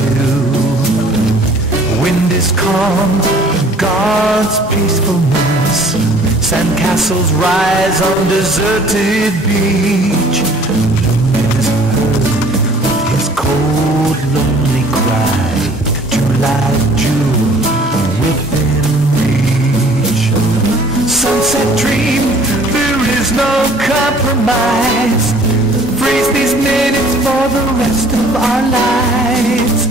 still. Wind is calm, God's peacefulness. Sandcastles rise on deserted beach. Loon is heard with his cold, lonely cry. July's jewel within reach. Sunset dream, there is no compromise. Freeze these minutes for the rest of our lives.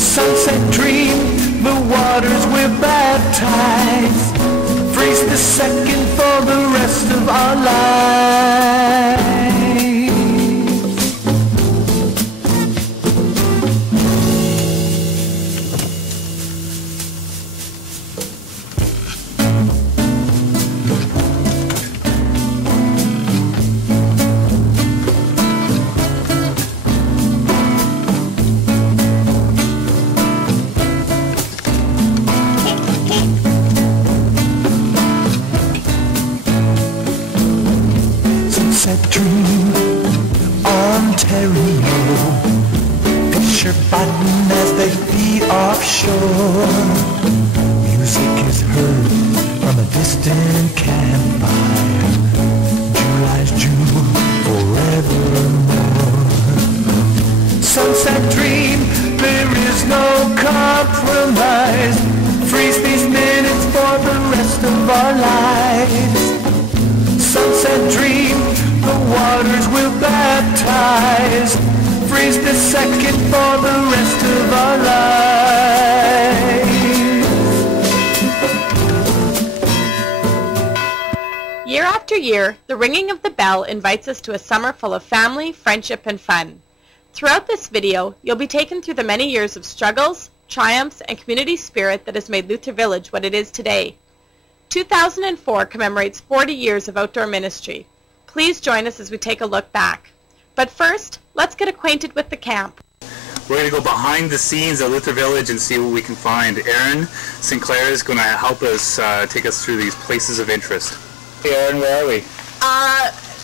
Sunset dream, the waters we're baptized. Freeze the second for the rest of our lives. Sunset dream, Ontario. Fisher button as they feed offshore. Music is heard from a distant campfire. July's June forevermore. Sunset dream, there is no compromise. Freeze these minutes for the rest of our lives. Sunset dream, the waters will baptize. Freeze the second for the rest of our lives. Year after year, the ringing of the bell invites us to a summer full of family, friendship, and fun. Throughout this video, you'll be taken through the many years of struggles, triumphs, and community spirit that has made Luther Village what it is today. 2004 commemorates 40 years of outdoor ministry. Please join us as we take a look back. But first, let's get acquainted with the camp. We're going to go behind the scenes at Luther Village and see what we can find. Aaron Sinclair is going to help us take us through these places of interest. Hey Aaron, where are we?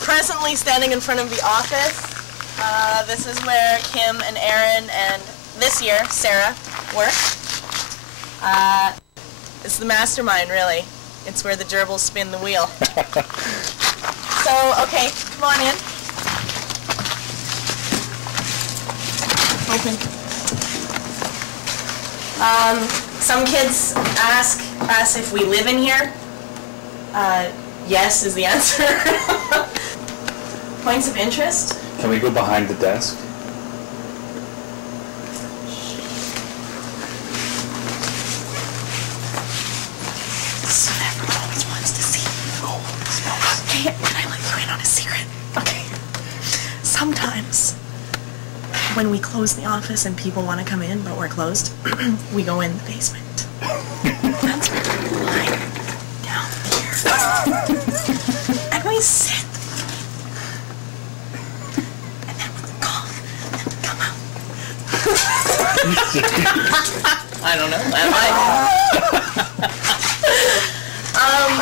Presently standing in front of the office. This is where Kim and Aaron and this year Sarah work. It's the mastermind, really. It's where the gerbils spin the wheel. So, okay, come on in. Open. Some kids ask us if we live in here. Yes is the answer. Points of interest? Can we go behind the desk? So everyone always wants to see. Oh, hey, can I let you in on a secret? Okay. Sometimes when we close the office and people want to come in, but we're closed, we go in the basement. That's where we lie down here. And we sit. And then when we cough, then we come out. I don't know. Am I?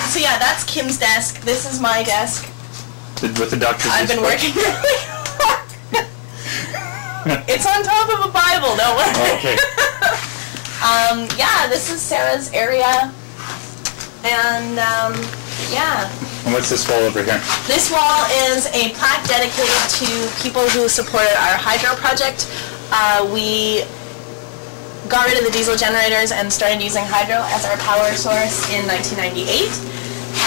So yeah, that's Kim's desk. This is my desk. With the doctor's I've been working really hard. It's on top of a Bible, don't worry. Okay. Yeah, this is Sarah's area. And, yeah. And what's this wall over here? This wall is a plaque dedicated to people who supported our hydro project. We got rid of the diesel generators and started using hydro as our power source in 1998.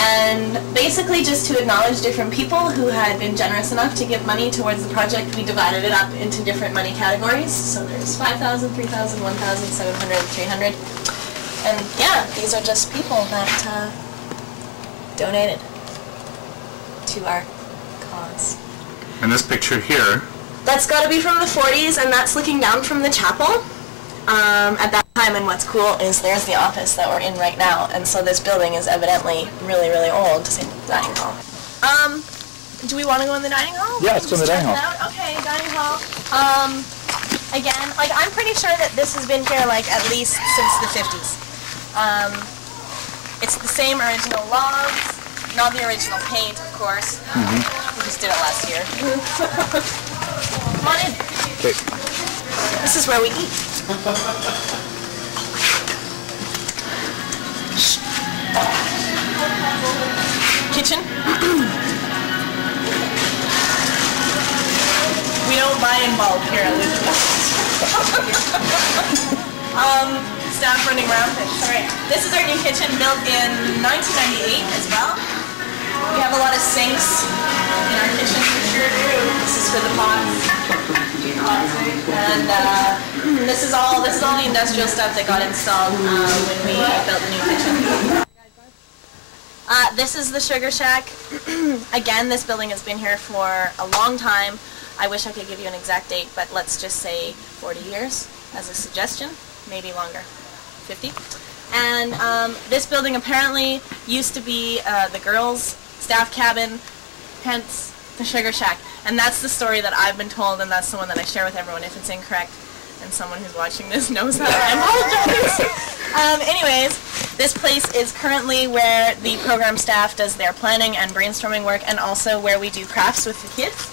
And basically just to acknowledge different people who had been generous enough to give money towards the project, we divided it up into different money categories. So there's 5,000, 3,000, 1,000, 700, 300. And yeah, these are just people that donated to our cause. And this picture here? That's got to be from the 40s, and that's looking down from the chapel. At that time, and what's cool is there's the office that we're in right now, and so this building is evidently really, really old. Same with the dining hall. Do we want to go in the dining hall? Yeah, let's go in the dining hall. Okay, dining hall. Again, like I'm pretty sure that this has been here like at least since the 50s. It's the same original logs, not the original paint, of course. We just did it last year. Come on in. Okay. This is where we eat. Kitchen. We don't buy in bulk here at Lutheran. Staff running rampant. Sorry. This is our new kitchen, built in 1998 as well. We have a lot of sinks in our kitchen for sure. This is for the pots. And this is all the industrial stuff that got installed when we built the new kitchen. This is the Sugar Shack. Again, this building has been here for a long time. I wish I could give you an exact date, but let's just say 40 years as a suggestion, maybe longer, 50. And this building apparently used to be the girls' staff cabin, hence the Sugar Shack. And that's the story that I've been told, and that's the one that I share with everyone. If it's incorrect, and someone who's watching this knows that, I apologize. Anyways, this place is currently where the program staff does their planning and brainstorming work, and also where we do crafts with the kids.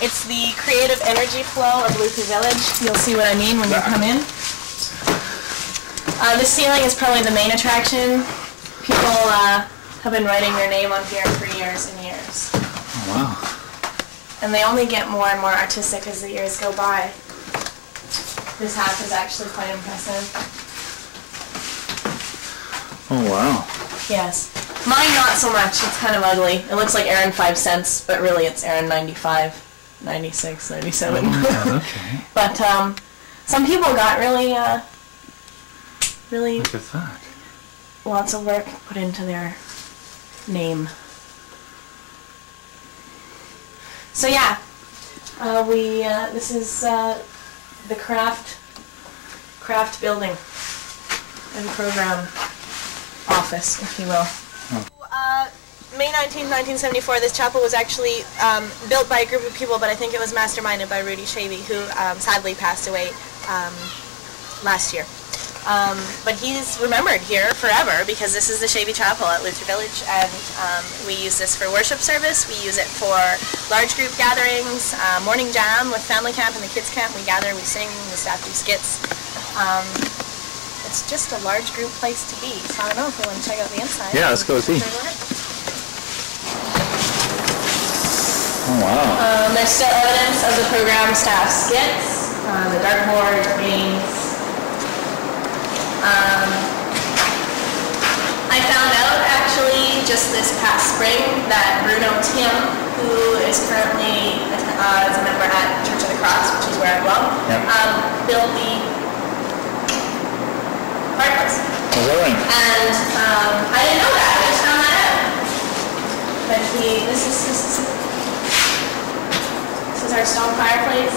It's the creative energy flow of Luther Village. You'll see what I mean when you come in. The ceiling is probably the main attraction. People have been writing their name on here for years and years. Oh, wow. And they only get more and more artistic as the years go by. This half is actually quite impressive. Oh, wow. Yes. Mine not so much. It's kind of ugly. It looks like Aaron 5 cents, but really it's Aaron 95, 96, 97. Oh, yeah, okay. But some people got really Look at that. lots of work put into their name. So yeah, this is the craft building and program office, if you will. May 19, 1974, this chapel was actually built by a group of people, but I think it was masterminded by Rudy Shavy, who sadly passed away last year. But he's remembered here forever because this is the Shavy Chapel at Luther Village, and we use this for worship service. We use it for large group gatherings, morning jam with family camp and the kids camp. We gather, we sing, the staff do skits. It's just a large group place to be, so I don't know if we want to check out the inside. Yeah, let's go see. Oh, wow. There's still evidence of the program staff skits, the dartboard, games. I found out actually just this past spring that Bruno Tim, who is currently as a member at Church of the Cross, which is where I belong, built the fireplace. Oh, really? And I didn't know that. I just found that out. But this is our stone fireplace.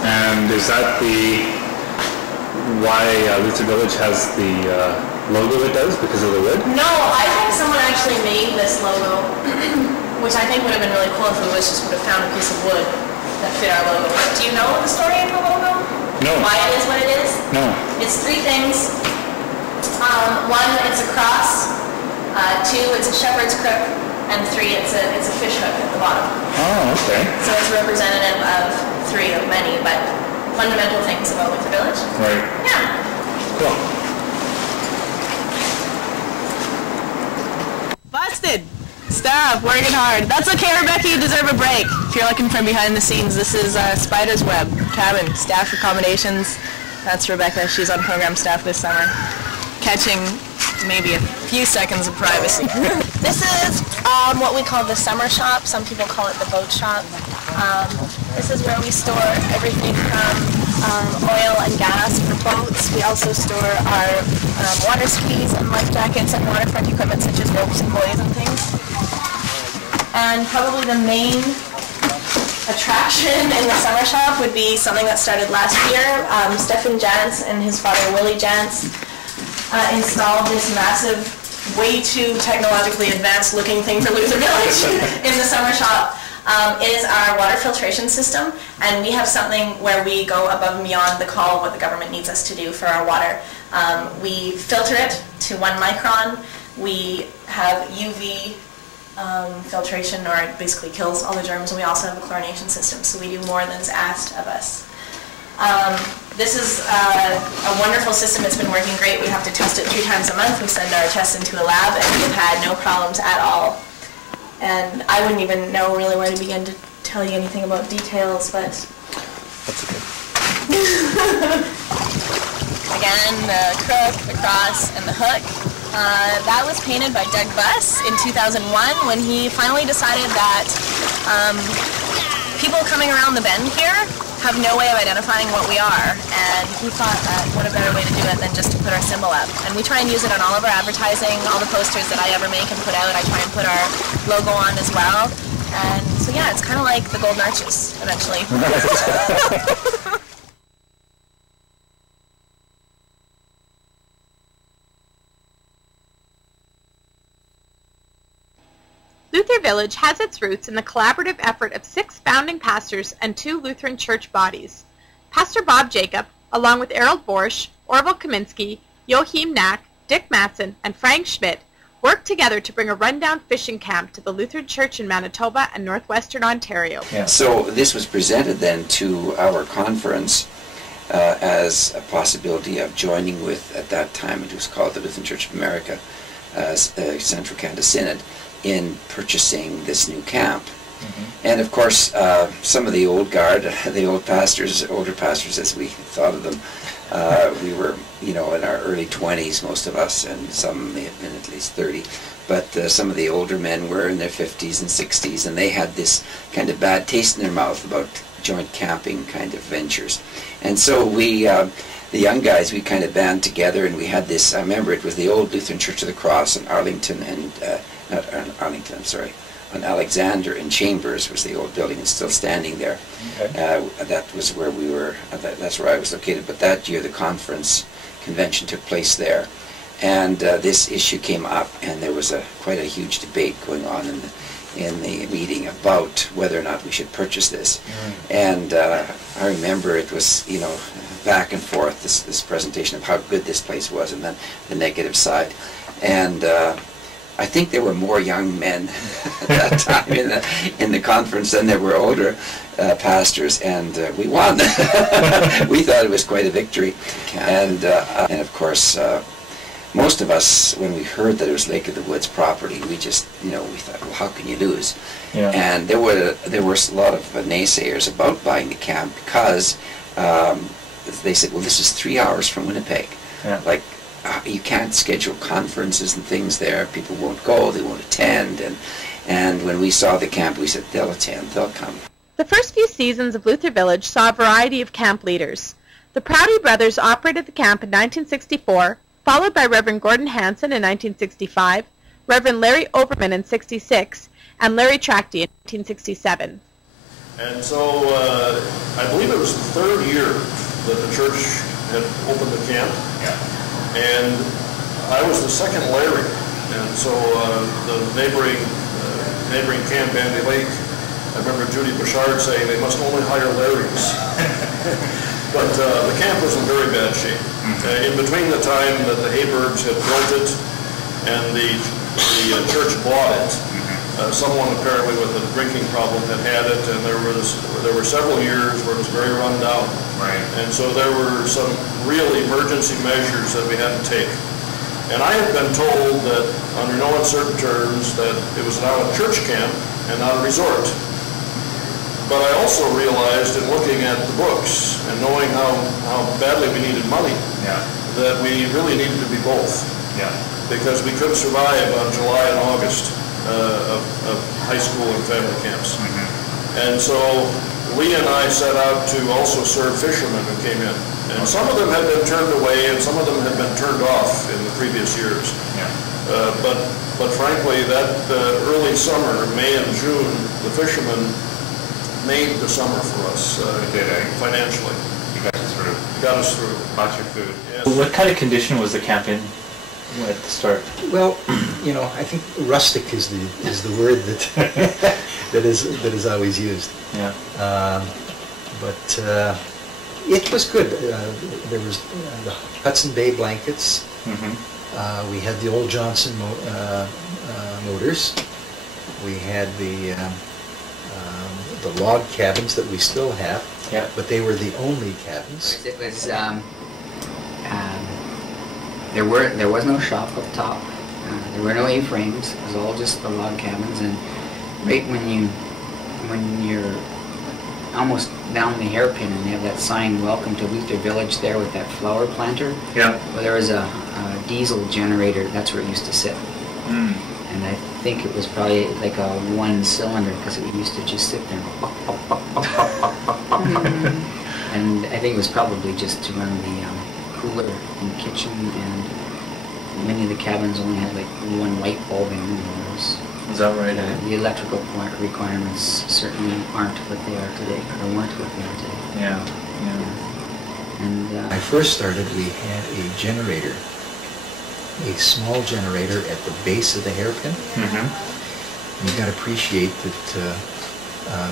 And is that why Luther Village has the logo it does, because of the wood? No, I think someone actually made this logo, which I think would have been really cool if we just would have found a piece of wood that fit our logo. Do you know the story of the logo? No. Why it is what it is? No. It's 3 things. 1, it's a cross. 2, it's a shepherd's crook. And 3, it's a fish hook at the bottom. Oh, okay. So it's representative of 3 of many, but fundamental things about Luther Village. Right. Yeah. Cool. Busted! Staff, working hard. That's okay, Rebecca, you deserve a break. If you're looking from behind the scenes, this is Spider's Web cabin, staff accommodations. That's Rebecca, she's on program staff this summer, catching maybe a few seconds of privacy. This is what we call the summer shop. Some people call it the boat shop. This is where we store everything from oil and gas for boats. We also store our water skis and life jackets and waterfront equipment such as ropes and buoys and things. And probably the main attraction in the summer shop would be something that started last year. Stefan Jantz and his father Willie Jantz installed this massive, way too technologically advanced looking thing for Luther Village in the summer shop. It is our water filtration system, and we have something where we go above and beyond the call of what the government needs us to do for our water. We filter it to 1 micron. We have UV filtration, or it basically kills all the germs, and we also have a chlorination system, so we do more than is asked of us. This is a wonderful system. It's been working great. We have to test it 3 times a month. We send our tests into a lab, and we've had no problems at all. And I wouldn't even know really where to begin to tell you anything about details, but... That's okay. Again, the crook, the cross, and the hook. That was painted by Doug Buss in 2001 when he finally decided that people coming around the bend here have no way of identifying what we are, and he thought that what a better way to do it than just to put our symbol up. And we try and use it on all of our advertising, all the posters that I ever make and put out. I try and put our logo on as well. And so yeah, it's kind of like the Golden Arches eventually. Luther Village has its roots in the collaborative effort of 6 founding pastors and 2 Lutheran church bodies. Pastor Bob Jacob, along with Errol Borsch, Orville Kaminsky, Joachim Knack, Dick Matson, and Frank Schmidt, worked together to bring a rundown fishing camp to the Lutheran Church in Manitoba and northwestern Ontario. Yeah. So this was presented then to our conference as a possibility of joining with, at that time it was called the Lutheran Church of America, Central Canada Synod, in purchasing this new camp. Mm-hmm. And of course, some of the old guard, the older pastors as we thought of them, we were, in our early 20s, most of us, and some may have been at least 30. But some of the older men were in their 50s and 60s, and they had this kind of bad taste in their mouth about joint camping kind of ventures. And so we, the young guys, we kind of band together, and we had this, I remember it was the old Lutheran Church of the Cross in Arlington, and not Arlington, I'm sorry, on Alexander and Chambers was the old building. It's still standing there. Okay. That was where we were, that's where I was located. But that year the convention took place there. And this issue came up, and there was quite a huge debate going on in the meeting about whether or not we should purchase this. Mm. And I remember it was, back and forth, this presentation of how good this place was, and then the negative side. And I think there were more young men at that time in the conference than there were older pastors, and we won. We thought it was quite a victory, and of course, most of us, when we heard that it was Lake of the Woods property, we just, we thought, well, how can you lose? Yeah. And there were a lot of naysayers about buying the camp because they said, well, this is 3 hours from Winnipeg. Yeah. Like, you can't schedule conferences and things there. People won't go, they won't attend. And when we saw the camp, we said, they'll attend, they'll come. The first few seasons of Luther Village saw a variety of camp leaders. The Prouty brothers operated the camp in 1964, followed by Reverend Gordon Hansen in 1965, Reverend Larry Overman in 1966, and Larry Tracty in 1967. And so I believe it was the 3rd year that the church had opened the camp. Yeah. And I was the 2nd Larry, and so the neighboring camp, Andy Lake, I remember Judy Bouchard saying they must only hire Larrys. But the camp was in very bad shape. In between the time that the Haybergs had built it and the church bought it, someone apparently with a drinking problem had it, and there were several years where it was very run down. Right. And so there were some real emergency measures that we had to take. And I had been told that under no uncertain terms that it was now a church camp and not a resort. But I also realized in looking at the books and knowing how badly we needed money, yeah, that we really needed to be both. Yeah. Because we couldn't survive on July and August of high school and family camps. Mm-hmm. And so Lee and I set out to also serve fishermen who came in. And some of them had been turned away and some of them had been turned off in the previous years. Yeah. But frankly, that early summer, May and June, the fishermen made the summer for us financially. You got us through. Got us through. Bought your food. Yes. What kind of condition was the camp in at the start? Well, I think rustic is the word that that is always used. Yeah. But it was good. There was the Hudson Bay blankets. Mm-hmm. We had the old Johnson motors. We had the log cabins that we still have. Yeah. but they were the only cabins. It was there was no shop up top. There were no A-frames. It was all just the log cabins, and right when you're almost down the hairpin and they have that sign, "Welcome to Luther Village," there with that flower planter. Yeah. Well, there was a diesel generator. That's where it used to sit. Mm. And I think it was probably like a one cylinder, because it used to just sit there. And I think it was probably just to run the cooler in the kitchen, and many of the cabins only had like one light bulb in them. Is that right? The electrical requirements certainly aren't what they are today, or weren't what they are today. Yeah. And When I first started, we had a generator, a small generator at the base of the hairpin. Mm-hmm. You've got to appreciate that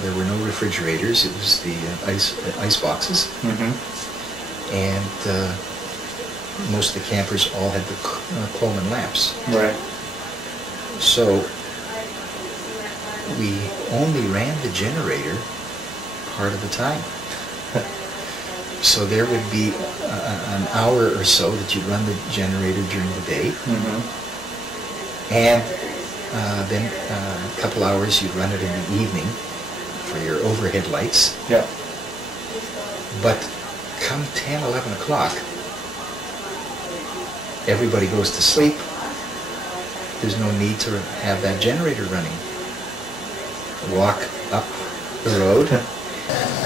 there were no refrigerators. It was the ice boxes. Mm-hmm. And most of the campers all had the Coleman lamps. Right. So we only ran the generator part of the time. So there would be an hour or so that you'd run the generator during the day. Mm-hmm. And then a couple hours you'd run it in the evening for your overhead lights. Yeah. But come 10, 11 o'clock, everybody goes to sleep. There's no need to have that generator running. Walk up the road.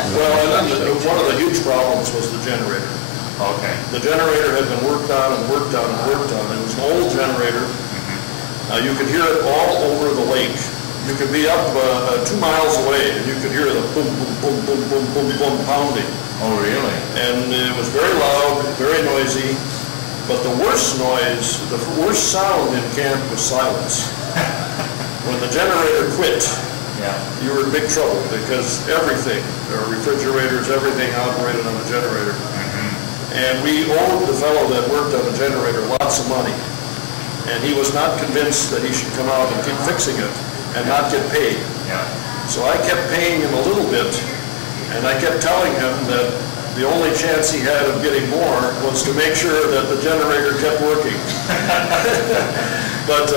Well, and then one of the huge problems was the generator. Okay. The generator had been worked on and worked on and worked on. It was an old generator. You could hear it all over the lake. You could be up 2 miles away and you could hear the boom, boom, boom, boom, boom, boom, boom pounding. Oh, really? And it was very loud, very noisy. But the worst noise, the worst sound in camp was silence. When the generator quit, you were in big trouble, because everything, our refrigerators, everything operated on the generator. And we owed the fellow that worked on the generator lots of money. And he was not convinced that he should come out and keep fixing it and not get paid. So I kept paying him a little bit, and I kept telling him that the only chance he had of getting more was to make sure that the generator kept working. But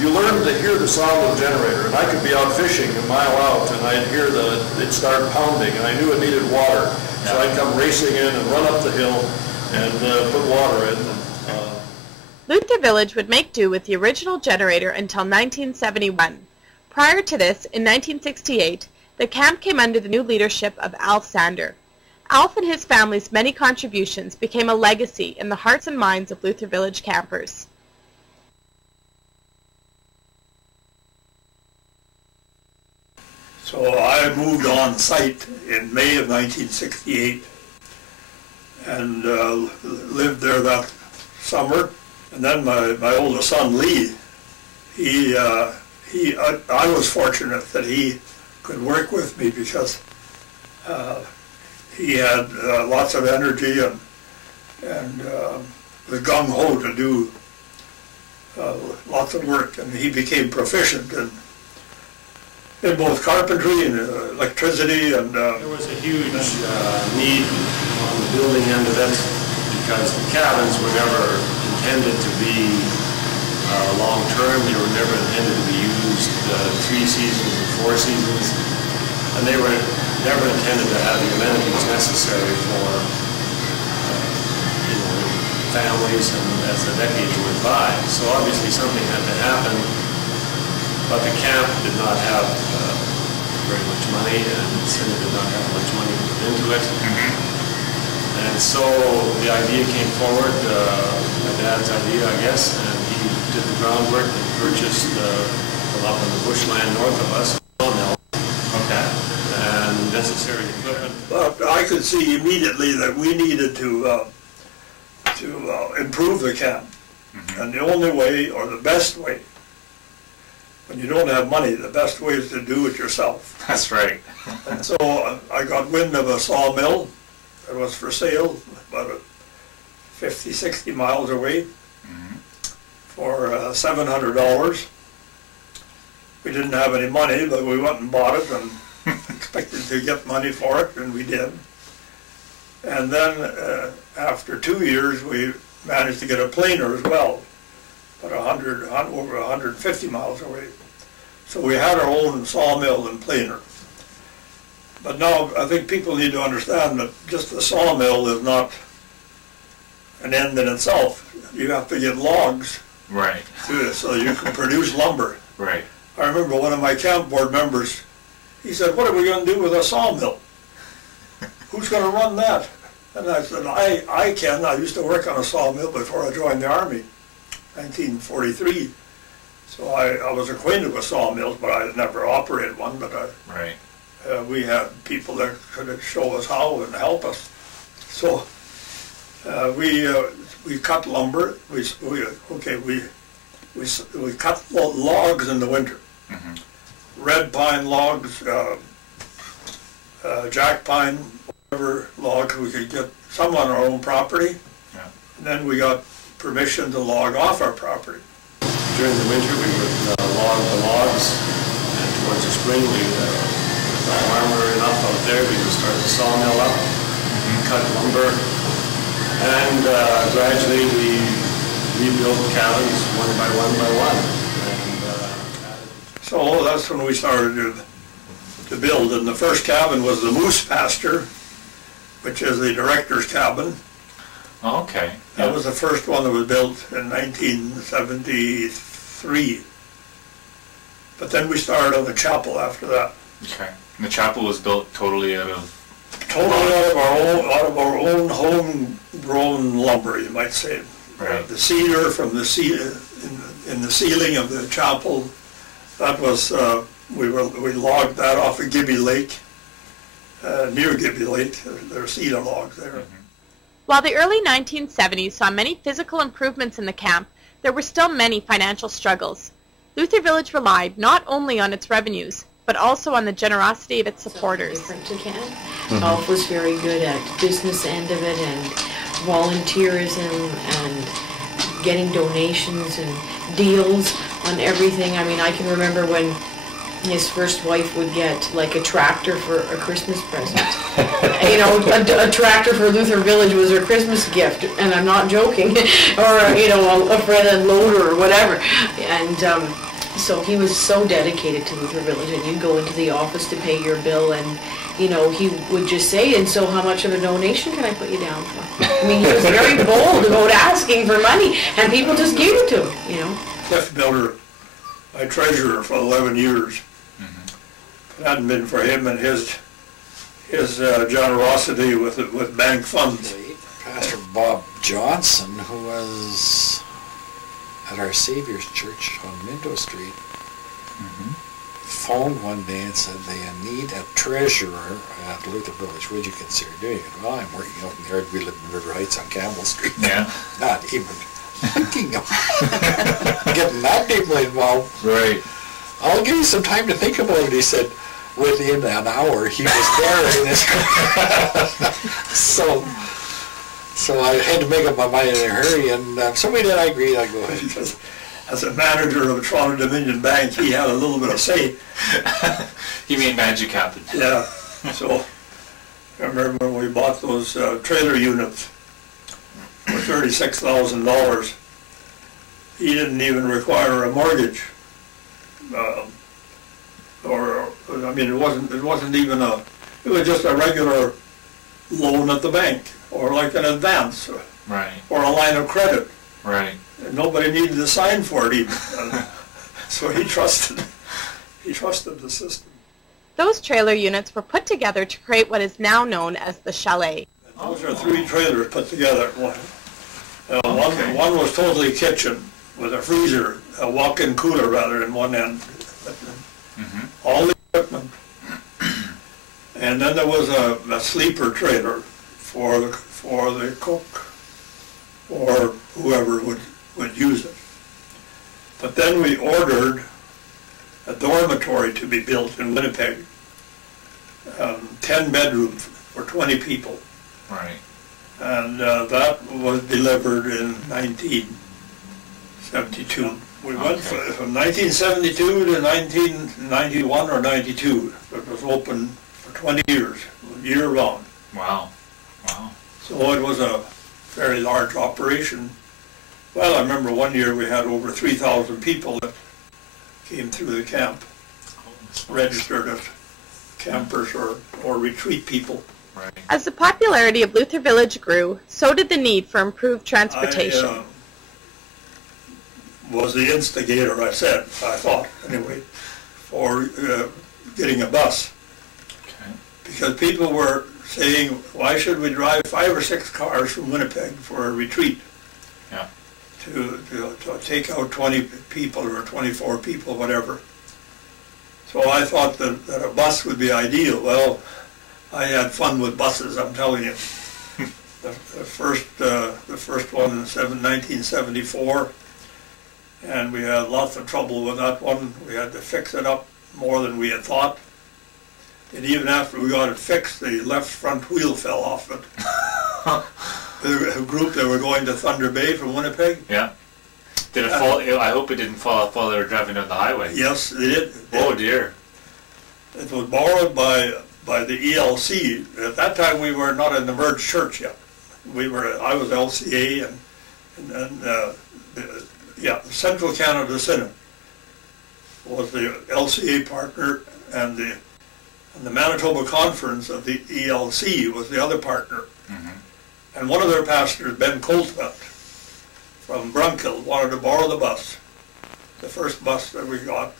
you learn to hear the sound of the generator, and I could be out fishing a mile out, and I'd hear it start pounding, and I knew it needed water. So I'd come racing in and run up the hill and put water in. Luther Village would make do with the original generator until 1971. Prior to this, in 1968, the camp came under the new leadership of Alf Sander. Alf and his family's many contributions became a legacy in the hearts and minds of Luther Village campers. So I moved on site in May of 1968 and lived there that summer. And then my oldest son, Lee, I was fortunate that he could work with me, because he had lots of energy and was gung-ho to do lots of work, and he became proficient in both carpentry and electricity. And there was a huge need on the building end of it, because the cabins were never intended to be long-term. They were never intended to be used 3 seasons or 4 seasons, and they were never intended to have the amenities necessary for families and as the decades went by. So obviously something had to happen, but the camp did not have very much money, and Cindy did not have much money to put into it. And so the idea came forward, my dad's idea, I guess, and he did the groundwork and purchased up in the bushland north of us, and necessary equipment. But I could see immediately that we needed to improve the camp. And the only way, or the best way, when you don't have money, the best way is to do it yourself. That's right. And so I got wind of a sawmill that was for sale about 50, 60 miles away for $700. We didn't have any money, but we went and bought it, and expected to get money for it, and we did. And then after 2 years, we managed to get a planer as well, but over 150 miles away. So we had our own sawmill and planer. But now I think people need to understand that just the sawmill is not an end in itself. You have to get logs Right. to it so you can produce lumber. Right. I remember one of my camp board members, he said, "What are we going to do with a sawmill? Who's going to run that?" And I said, I can. I used to work on a sawmill before I joined the Army, 1943. So I was acquainted with sawmills, but I had never operated one. But Right. We had people that could show us how and help us. So we cut lumber. We cut logs in the winter. Red pine logs, jack pine, whatever logs we could get, some on our own property. Yeah. And then we got permission to log off our property. During the winter, we would log the logs, and towards the spring, we got warmer enough out there, we would start the sawmill up, cut lumber, and gradually we rebuilt cabins one by one by one. So that's when we started to build. And the first cabin was the moose pasture, which is the director's cabin. Oh, okay. That was the first one that was built in 1973. But then we started on the chapel after that. Okay. And the chapel was built totally out of... Totally out of our own homegrown lumber, you might say. Right. The cedar from the in the ceiling of the chapel. That was we logged that off of Gibby Lake, near Gibby Lake. There are cedar logs there. While the early 1970s saw many physical improvements in the camp, there were still many financial struggles. Luther Village relied not only on its revenues, but also on the generosity of its supporters. Different to Ken. Alf was very good at business end of it and volunteerism and getting donations and deals on everything. I mean, I can remember when his first wife would get like a tractor for a Christmas present. You know, a tractor for Luther Village was her Christmas gift, and I'm not joking. Or, you know, a Fred loader or whatever. And so he was so dedicated to Luther Village, and you'd go into the office to pay your bill, and you know, he would just say, "And so how much of a donation can I put you down for?" I mean, he was very bold about asking for money, and people just gave it to him, you know. Cliff Miller, my treasurer for 11 years. If it hadn't been for him and his generosity with bank funds. Pastor Bob Johnson, who was at our Savior's Church on Minto Street, phoned one day and said they need a treasurer at Luther Village. Would you consider doing it? Well, I'm working out in there. We live in River Heights on Campbell Street. Yeah. Not even thinking of getting that deeply involved. Right. I'll give you some time to think about it, he said. Within an hour, he was there in his so I had to make up my mind in a hurry, and somebody that I agreed, I'd go ahead. Because as a manager of Toronto Dominion Bank, he had a little bit of say. He made magic happen. Yeah. So I remember when we bought those trailer units for $36,000. He didn't even require a mortgage. I mean, it wasn't even it was just a regular loan at the bank, or like an advance, right, or a line of credit. Right. And nobody needed to sign for it even. So he trusted the system. Those trailer units were put together to create what is now known as the chalet. Those are 3 trailers put together. One was totally kitchen with a freezer, a walk-in cooler rather, in one end. All the equipment. And then there was a sleeper trailer for the cook or whoever would use it. But then we ordered a dormitory to be built in Winnipeg, 10 bedrooms for 20 people. Right. And that was delivered in 1972. We went from 1972 to 1991 or 92. It was open for 20 years, year round. Wow. Wow. So it was a very large operation. Well, I remember one year we had over 3,000 people that came through the camp, registered as campers or retreat people. Right. As the popularity of Luther Village grew, so did the need for improved transportation. I was the instigator, I thought, anyway, for getting a bus. Okay. Because people were saying, why should we drive 5 or 6 cars from Winnipeg for a retreat? Yeah. To take out 20 people or 24 people, whatever. So I thought that a bus would be ideal. Well, I had fun with buses, I'm telling you. the first one in 1974, and we had lots of trouble with that one. We had to fix it up more than we had thought. And even after we got it fixed, the left front wheel fell off it. The group that were going to Thunder Bay from Winnipeg. Yeah. Did it fall? I hope it didn't fall off while they were driving down the highway. Yes, they did. Oh dear. It was borrowed by the ELC. At that time, we were not in the merged church yet. I was LCA, and the Central Canada Synod was the LCA partner, and the Manitoba Conference of the ELC was the other partner. Mm-hmm. And one of their pastors, Ben Coltfeld, from Brunkill, wanted to borrow the bus, the first bus that we got.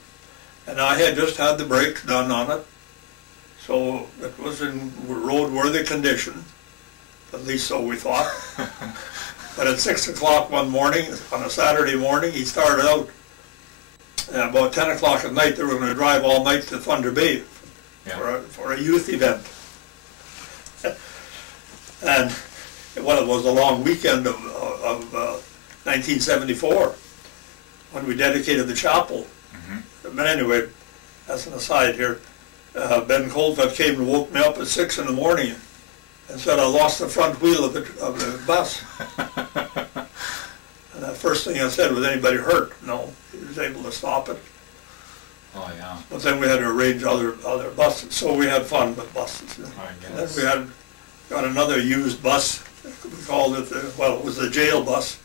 And I had just had the brakes done on it, so it was in roadworthy condition, at least so we thought. But at 6 o'clock one morning, on a Saturday morning, he started out. And about 10 o'clock at night, they were going to drive all night to Thunder Bay for a youth event. And well, it was a long weekend of 1974 when we dedicated the chapel. Mm-hmm. But anyway, that's an aside here. Ben Coltfeld came and woke me up at 6 in the morning and said I lost the front wheel of the bus. And the first thing I said was, anybody hurt? No, he was able to stop it. Oh yeah. But then we had to arrange other buses, so we had fun with buses. And then we got another used bus. We called it, it was the jail bus.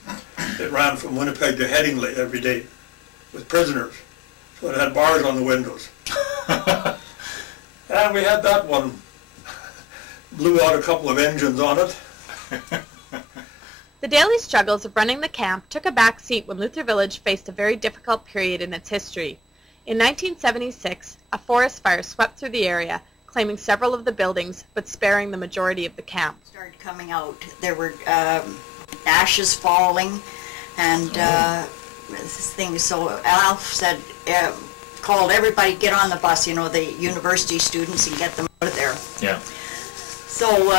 It ran from Winnipeg to Headingley every day with prisoners. So it had bars on the windows. And we had that one. Blew out a couple of engines on it. The daily struggles of running the camp took a back seat when Luther Village faced a very difficult period in its history. In 1976, a forest fire swept through the area, claiming several of the buildings, but sparing the majority of the camp. Started coming out. There were ashes falling, and things. So Alf said, called everybody, get on the bus. You know, the university students, and get them out of there. Yeah. So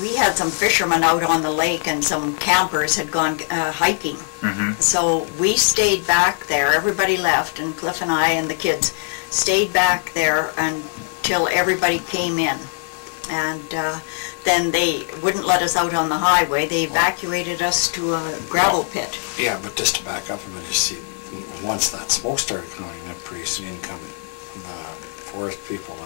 we had some fishermen out on the lake, and some campers had gone hiking. Mm-hmm. So we stayed back there. Everybody left, and Cliff and I and the kids stayed back there until everybody came in. And then they wouldn't let us out on the highway. They evacuated us to a gravel pit. Yeah, but just to back up a minute, you see, once that smoke started coming, then pretty soon come forest people,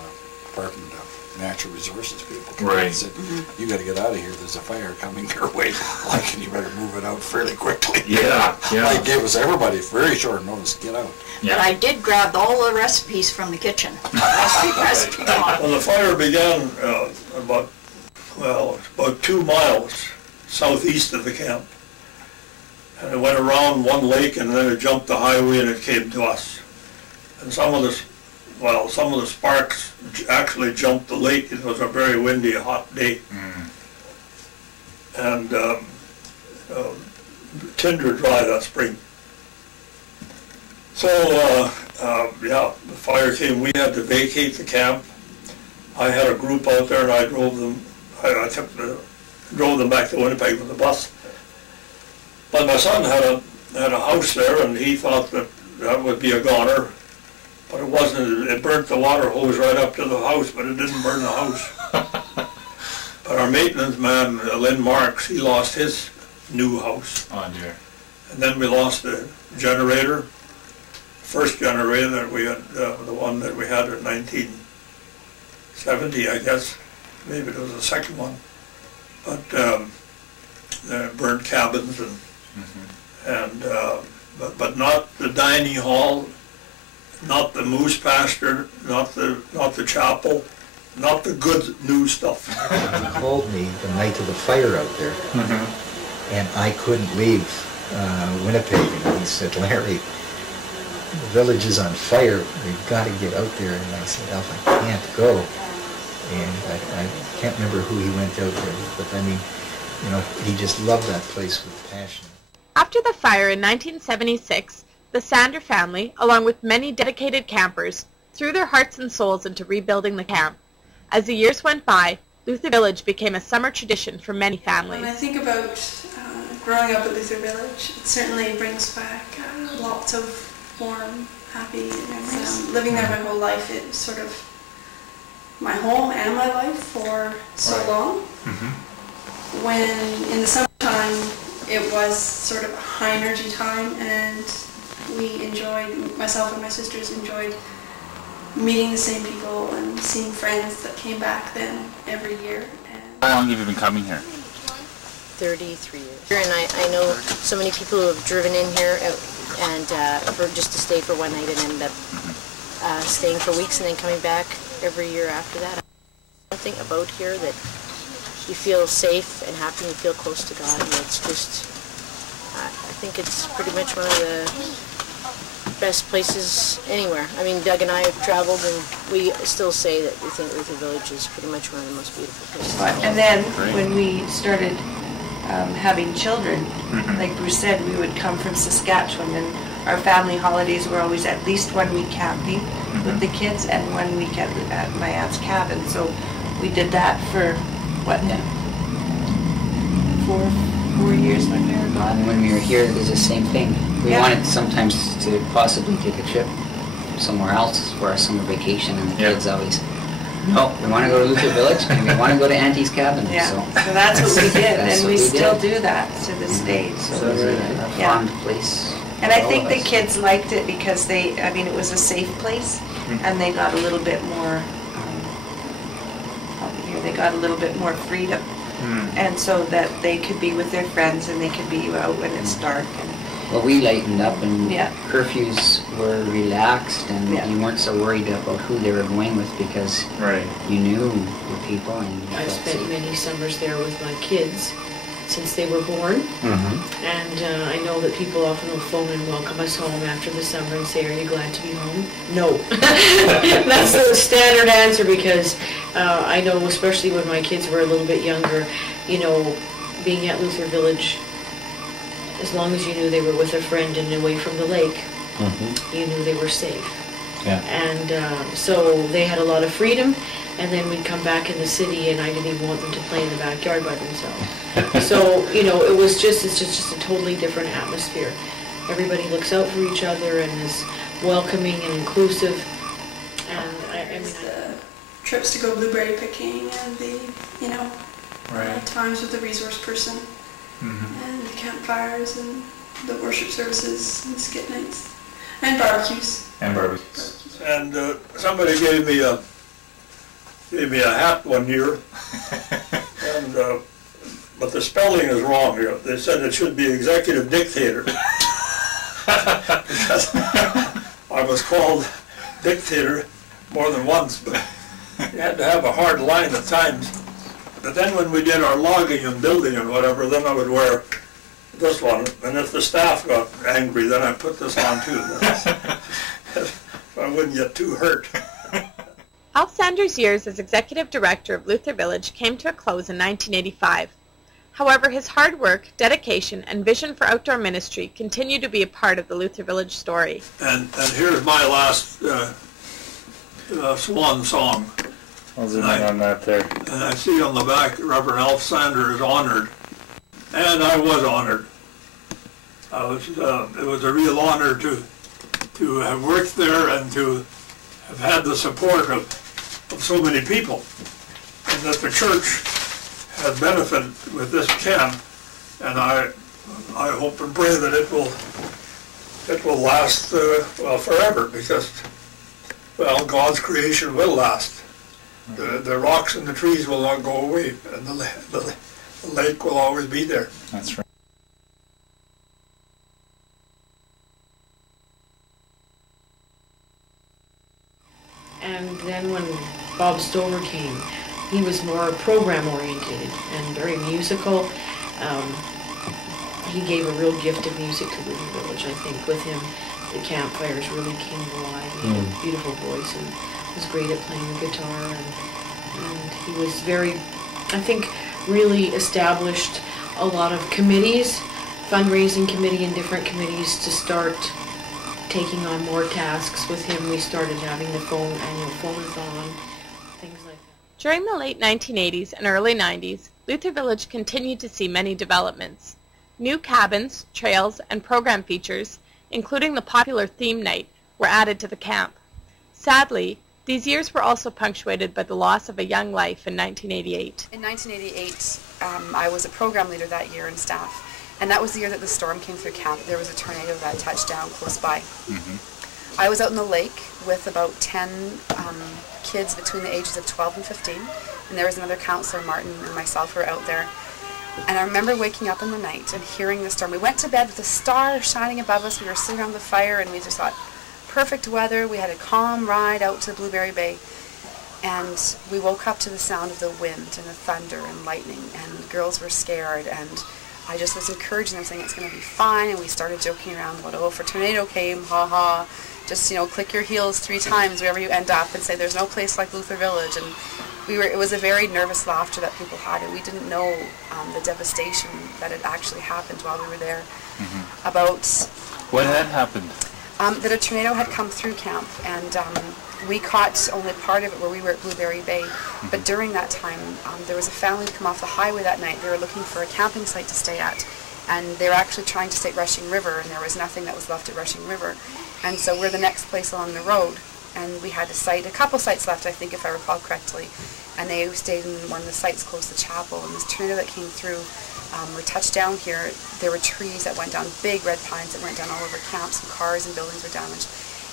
Department of Natural Resources people came in and said, you got to get out of here, there's a fire coming your way, and you better move it out fairly quickly. Yeah, yeah. Like gave us everybody very short notice, get out. Yeah. But I did grab all the recipes from the kitchen. Recipe Well, the fire began about 2 miles southeast of the camp. And it went around one lake, and then it jumped the highway, and it came to us. And some of the sparks actually jumped the lake. It was a very windy, hot day. And tinder dry that spring. So, the fire came. We had to vacate the camp. I had a group out there, and I drove them. I drove them back to Winnipeg with the bus. But my son had a house there, and he thought that would be a goner. But it wasn't. It burnt the water hose right up to the house, but it didn't burn the house. But our maintenance man, Lynn Marks, he lost his new house. Oh dear. And then we lost the generator. first generation that we had, the one that we had in 1970, I guess. Maybe it was the second one. But burnt cabins and but not the dining hall, not the moose pasture, not the chapel, not the good new stuff. He called me the night of the fire out there, and I couldn't leave Winnipeg. And he said, "Larry, the village is on fire. We've got to get out there." And I said, "Alf, I can't go." And I can't remember who he went out there with, but I mean, you know, he just loved that place with passion. After the fire in 1976, the Sander family, along with many dedicated campers, threw their hearts and souls into rebuilding the camp. As the years went by, Luther Village became a summer tradition for many families. When I think about growing up at Luther Village, it certainly brings back lots of warm, happy memories. Living there my whole life, it was sort of my home and my life for so long. When in the summertime, it was sort of a high energy time, and we enjoyed, myself and my sisters enjoyed meeting the same people and seeing friends that came back then every year. How long have you been coming here? 33 years. And I know so many people who have driven in here and for just to stay for one night and ended up staying for weeks and then coming back every year after that. Something about here that you feel safe and happy and you feel close to God, and it's just, I think it's pretty much one of the best places anywhere. I mean, Doug and I have traveled, and we still say that we think Luther Village is pretty much one of the most beautiful places. And then when we started having children, like Bruce said, we would come from Saskatchewan, and our family holidays were always at least 1 week camping with the kids and 1 week at my aunt's cabin. So we did that for, what, 4 years when we were gone. And when we were here, it was the same thing. We wanted sometimes to possibly take a trip somewhere else for our summer vacation, and the kids always, no, we want to go to Luther Village and we want to go to Auntie's cabin. Yeah, so that's what we did, and we still did. do that to this day. So it was a fond place. And I think the kids liked it because they, I mean, it was a safe place, and they got a little bit more, they got a little bit more freedom. And so that they could be with their friends and they could be out when it's dark. And well, we lightened up, and curfews were relaxed, and you weren't so worried about who they were going with because you knew the people. And I've spent many summers there with my kids since they were born, and I know that people often will phone and welcome us home after the summer and say, "Are you glad to be home?" No. That's the standard answer, because I know, especially when my kids were a little bit younger, you know, being at Luther Village, as long as you knew they were with a friend and away from the lake, you knew they were safe. And so they had a lot of freedom, and then we'd come back in the city and I didn't even want them to play in the backyard by themselves. So, you know, it's just a totally different atmosphere. Everybody looks out for each other and is welcoming and inclusive. And I mean, the trips to go blueberry picking and the, you know, times with the resource person, and the campfires and the worship services and skit nights and barbecues. And somebody gave me a hat one year, and but the spelling is wrong here. They said it should be executive dictator. Because I was called dictator more than once, but you had to have a hard line at times. But then when we did our logging and building and whatever, then I would wear this one. And if the staff got angry, then I put this on too. So I wouldn't get too hurt. Alf Sander's years as executive director of Luther Village came to a close in 1985. However, his hard work, dedication, and vision for outdoor ministry continue to be a part of the Luther Village story. And here's my last swan song. I'll zoom in on that there. And I see on the back Reverend Alf Sander is honored, and I was honored. It was a real honor to have worked there and to have had the support of so many people, and that the church has benefited with this camp, and I hope and pray that it will it will last, well, forever, because, well, God's creation will last. The rocks and the trees will not go away, and the lake will always be there. That's right. And then when Bob Stover came, he was more program-oriented and very musical. He gave a real gift of music to Luther Village. I think with him, the campfires really came alive. He had a beautiful voice and was great at playing the guitar. And he was very, I think, really established a lot of committees, fundraising committee and different committees to start taking on more tasks with him. We started having the annual phone-a-thon, things like that. During the late 1980s and early 90s, Luther Village continued to see many developments. New cabins, trails, and program features, including the popular theme night, were added to the camp. Sadly, these years were also punctuated by the loss of a young life in 1988. In 1988, I was a program leader that year and staff. And that was the year that the storm came through camp. There was a tornado that touched down close by. I was out in the lake with about 10 kids between the ages of 12 and 15. And there was another counselor, Martin, and myself who were out there. And I remember waking up in the night and hearing the storm. We went to bed with the stars shining above us. We were sitting around the fire and we just thought, perfect weather. We had a calm ride out to Blueberry Bay. And we woke up to the sound of the wind and the thunder and lightning. And the girls were scared. And I just was encouraging them, saying it's going to be fine, and we started joking around about, oh, if a tornado came, ha-ha, just, you know, click your heels 3 times wherever you end up and say there's no place like Luther Village. And it was a very nervous laughter that people had, and we didn't know the devastation that had actually happened while we were there. About... What had happened? That a tornado had come through camp, and we caught only part of it where we were at Blueberry Bay. But during that time, there was a family to come off the highway that night. They were looking for a camping site to stay at. And they were actually trying to stay at Rushing River, and there was nothing that was left at Rushing River. And so we're the next place along the road. And we had a couple sites left, I think, if I recall correctly. And they stayed in one of the sites close to the chapel. And this tornado that came through, we touched down here. There were trees that went down, big red pines that went down all over camps, and cars and buildings were damaged.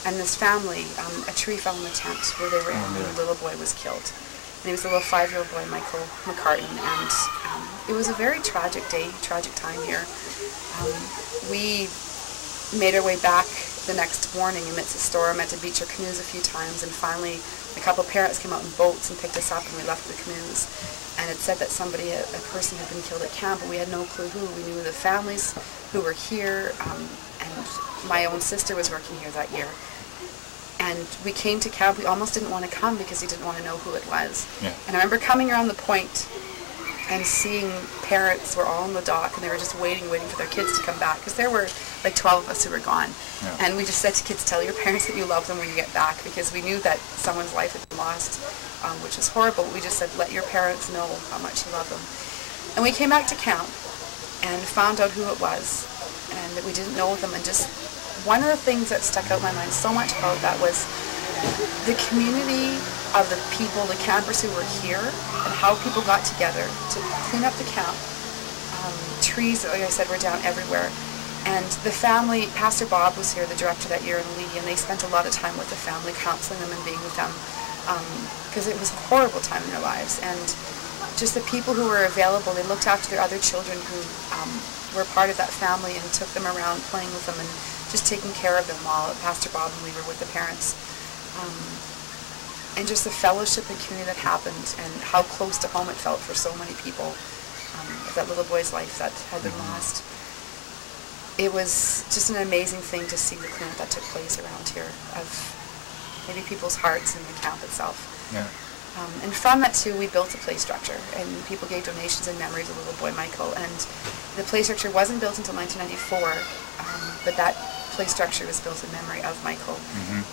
And this family, a tree fell in the tent where they were in, and the little boy was killed. And he was a little 5-year-old boy, Michael McCartan. And it was a very tragic day, tragic time here. We made our way back the next morning amidst the storm, had to beach our canoes a few times, and finally a couple of parents came out in boats and picked us up, and we left the canoes. And it said that a person had been killed at camp, and we had no clue who. We knew the families who were here, and my own sister was working here that year. And we came to camp. We almost didn't want to come because we didn't want to know who it was. And I remember coming around the point and seeing parents were all on the dock, and they were just waiting for their kids to come back, because there were like 12 of us who were gone. And we just said to kids, tell your parents that you love them when you get back, because we knew that someone's life had been lost, which is horrible. We just said, let your parents know how much you love them. And we came back to camp and found out who it was, and that we didn't know them. And just one of the things that stuck out in my mind so much about that was the community of the people, the campers who were here, and how people got together to clean up the camp. Trees, like I said, were down everywhere. And the family, Pastor Bob was here, the director that year, and Lee, and they spent a lot of time with the family, counseling them and being with them, because it was a horrible time in their lives. And just the people who were available, they looked after their other children who were part of that family, and took them around playing with them and just taking care of them while Pastor Bob and Lee were with the parents. And just the fellowship and community that happened, and how close to home it felt for so many people, that little boy's life that had been lost. It was just an amazing thing to see the cleanup that took place around here of maybe people's hearts and the camp itself. And from that too, we built a play structure, and people gave donations in memory of the little boy Michael. And the play structure wasn't built until 1994, but that play structure was built in memory of Michael.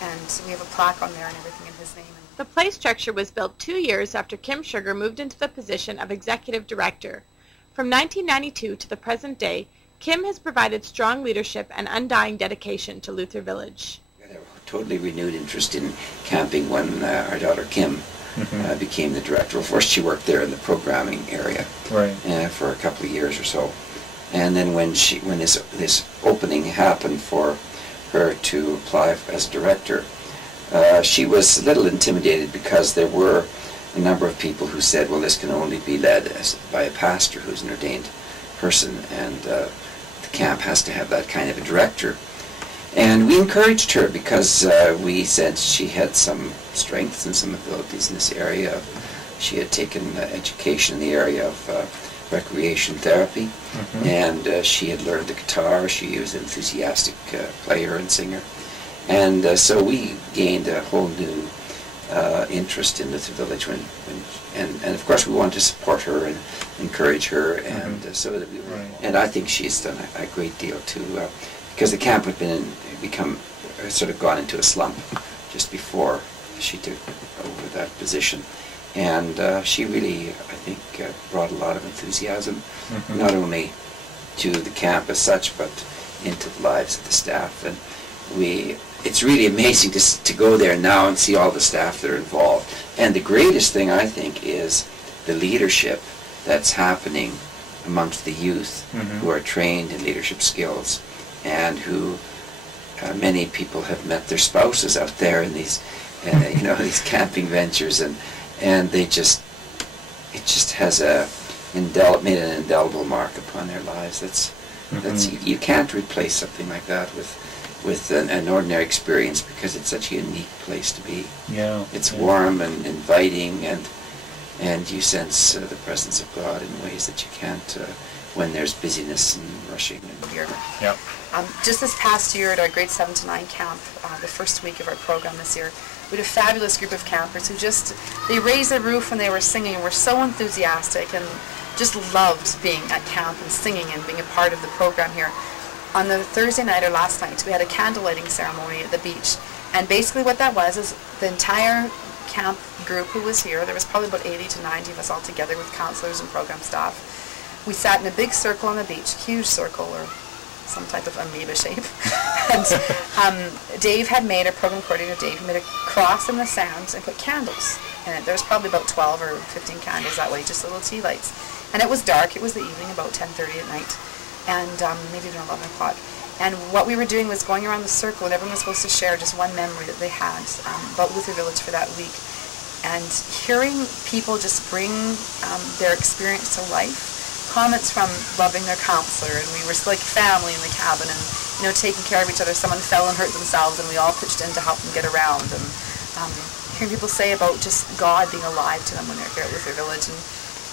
And we have a plaque on there and everything in his name. The play structure was built 2 years after Kim Sugar moved into the position of executive director. From 1992 to the present day, Kim has provided strong leadership and undying dedication to Luther Village. We had a totally renewed interest in camping when our daughter Kim became the director. Well, first she worked there in the programming area for a couple of years or so. And then when this opening happened for her to apply as director. She was a little intimidated because there were a number of people who said, well, this can only be led by a pastor who's an ordained person, and the camp has to have that kind of a director. And we encouraged her because we said she had some strengths and some abilities in this area. She had taken education in the area of recreation therapy, and she had learned the guitar. She was an enthusiastic player and singer. And so we gained a whole new interest in Luther Village, and of course we wanted to support her and encourage her, and so that we were, and I think she's done a great deal too, because the camp had become sort of gone into a slump just before she took over that position, and she really, I think, brought a lot of enthusiasm, not only to the camp as such, but into the lives of the staff. And it's really amazing to go there now and see all the staff that are involved. And the greatest thing, I think, is the leadership that's happening amongst the youth who are trained in leadership skills, and who many people have met their spouses out there in these these camping ventures, and it just has made an indelible mark upon their lives. You can't replace something like that with an ordinary experience, because it's such a unique place to be. It's warm and inviting, and you sense the presence of God in ways that you can't when there's busyness and rushing. Just this past year at our grade 7 to 9 camp, the first week of our program this year, we had a fabulous group of campers who they raised their roof when they were singing and were so enthusiastic and just loved being at camp and singing and being a part of the program here. On the Thursday night or last night, we had a candle lighting ceremony at the beach, and basically what that was is the entire camp group who was here, there was probably about 80 to 90 of us all together with counselors and program staff. We sat in a big circle on the beach, huge circle, or some type of amoeba shape. And Dave had made, a program coordinator Dave, made a cross in the sand and put candles in it. There was probably about 12 or 15 candles that way, just little tea lights. And it was dark. It was the evening, about 10:30 at night, and maybe even 11 o'clock. And what we were doing was going around the circle, and everyone was supposed to share just one memory that they had about Luther Village for that week. And hearing people just bring their experience to life, comments from loving their counselor, and we were like family in the cabin, and taking care of each other. Someone fell and hurt themselves, and we all pitched in to help them get around. And hearing people say about just God being alive to them when they're here at Luther Village, and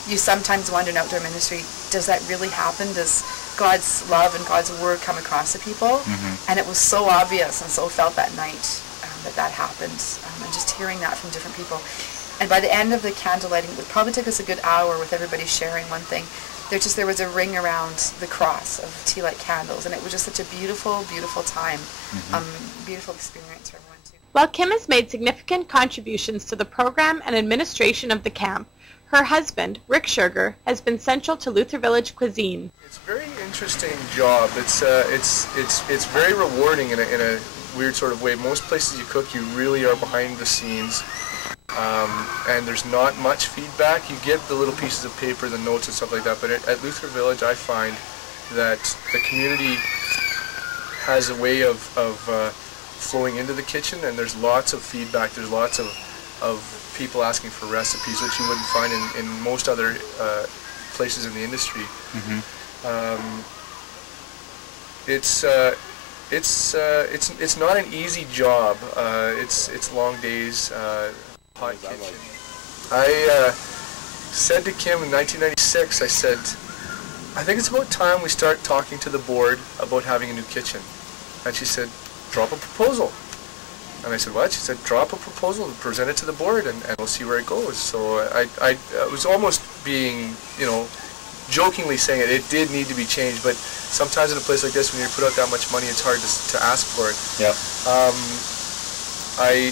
you sometimes wonder in outdoor ministry, does that really happen? Does God's love and God's word come across to people? And it was so obvious and so felt that night that happened, and just hearing that from different people. And by the end of the candle lighting, it would probably take us a good hour with everybody sharing one thing. There was a ring around the cross of tea light candles, and it was just such a beautiful, beautiful time, beautiful experience for everyone too. While Kim has made significant contributions to the program and administration of the camp, her husband, Rick Sugar, has been central to Luther Village cuisine. It's a very interesting job. It's very rewarding in a weird sort of way. Most places you cook, you really are behind the scenes. And there's not much feedback. You get the little pieces of paper, the notes and stuff like that, but at Luther Village I find that the community has a way of flowing into the kitchen, and there's lots of feedback, there's lots of people asking for recipes, which you wouldn't find in most other places in the industry. It's not an easy job. It's long days. Hot kitchen. I said to Kim in 1996, I said, I think it's about time we start talking to the board about having a new kitchen. And she said, drop a proposal. And I said, what? She said, drop a proposal and present it to the board, and we'll see where it goes. So I was almost being, jokingly saying it did need to be changed, but sometimes in a place like this, when you put out that much money, it's hard to ask for it. I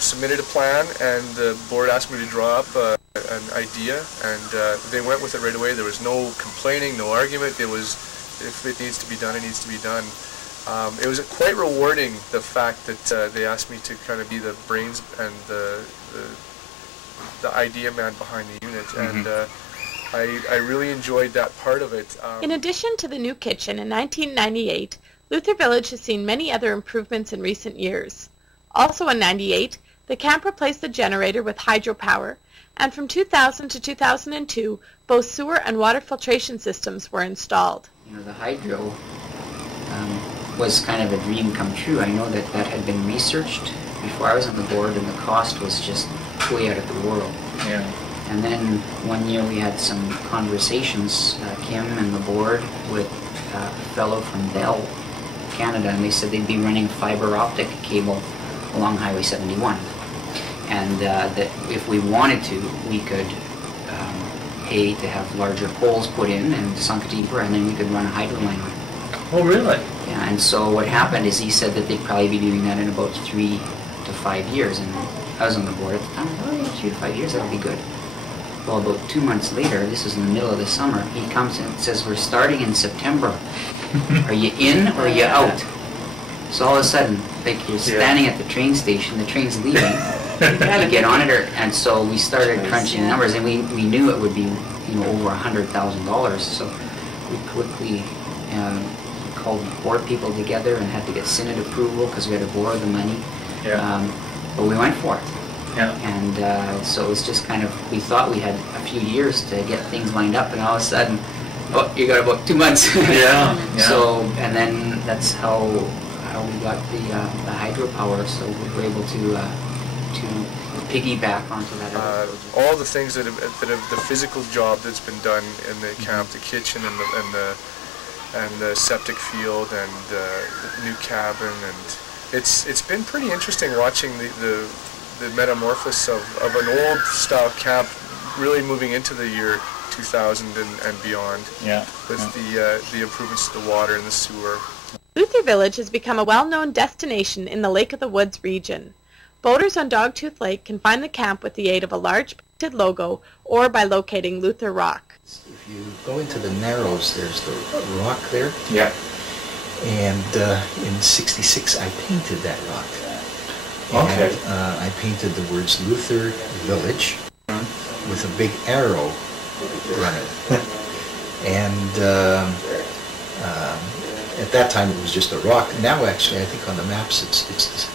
submitted a plan, and the board asked me to draw up an idea, and they went with it right away. There was no complaining, no argument. It was, if it needs to be done, it needs to be done. It was quite rewarding, the fact that they asked me to kind of be the brains and the idea man behind the unit, and I really enjoyed that part of it. In addition to the new kitchen in 1998, Luther Village has seen many other improvements in recent years. Also in '98, the camp replaced the generator with hydropower, and from 2000 to 2002, both sewer and water filtration systems were installed. You know, the hydro was kind of a dream come true. I know that that had been researched before I was on the board, and the cost was just way out of the world. Yeah. And then one year we had some conversations, Kim and the board, with a fellow from Bell, Canada, and they said they'd be running fiber optic cable along Highway 71. And that if we wanted to, we could pay to have larger poles put in and sunk deeper, and then we could run a hydro line. Oh, really? Yeah, and so what happened is he said that they'd probably be doing that in about 3 to 5 years, and I was on the board at the time. Oh yeah, 3 to 5 years, that would be good. Well, about 2 months later, this is in the middle of the summer, he comes in and says, we're starting in September. Are you in or are you out? So all of a sudden, like you're standing at the train station, the train's leaving, you get on it, and so we started crunching numbers, and we knew it would be, you know, over $100,000. So we quickly called board people together and had to get Senate approval because we had to borrow the money. Yeah. But we went for it. Yeah. And so it was just kind of, we thought we had a few years to get things lined up, and all of a sudden, oh, you got about 2 months. Yeah. So, and then that's how we got the hydropower, so we were able to piggyback onto that. All the things that have the physical job that's been done in the camp, the kitchen and the septic field and the new cabin, and it's been pretty interesting watching the metamorphosis of an old style camp really moving into the year 2000 and beyond. Yeah. With the improvements to the water and the sewer. Luther Village has become a well-known destination in the Lake of the Woods region. Boaters on Dogtooth Lake can find the camp with the aid of a large painted logo or by locating Luther Rock. If you go into the Narrows, there's the rock there. Yeah. And in '66, I painted that rock. Okay. And I painted the words Luther Village with a big arrow running. And at that time it was just a rock. Now actually I think on the maps it's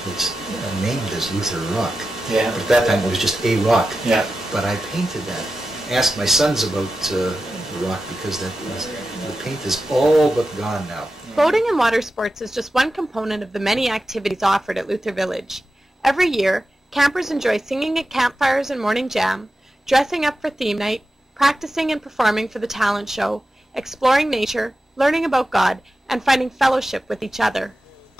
named as Luther Rock. Yeah. But at that time it was just a rock. Yeah. But I painted that. Asked my sons about the rock because the paint is all but gone now. Boating and water sports is just one component of the many activities offered at Luther Village. Every year, campers enjoy singing at campfires and morning jam, dressing up for theme night, practicing and performing for the talent show, exploring nature, learning about God, and finding fellowship with each other. I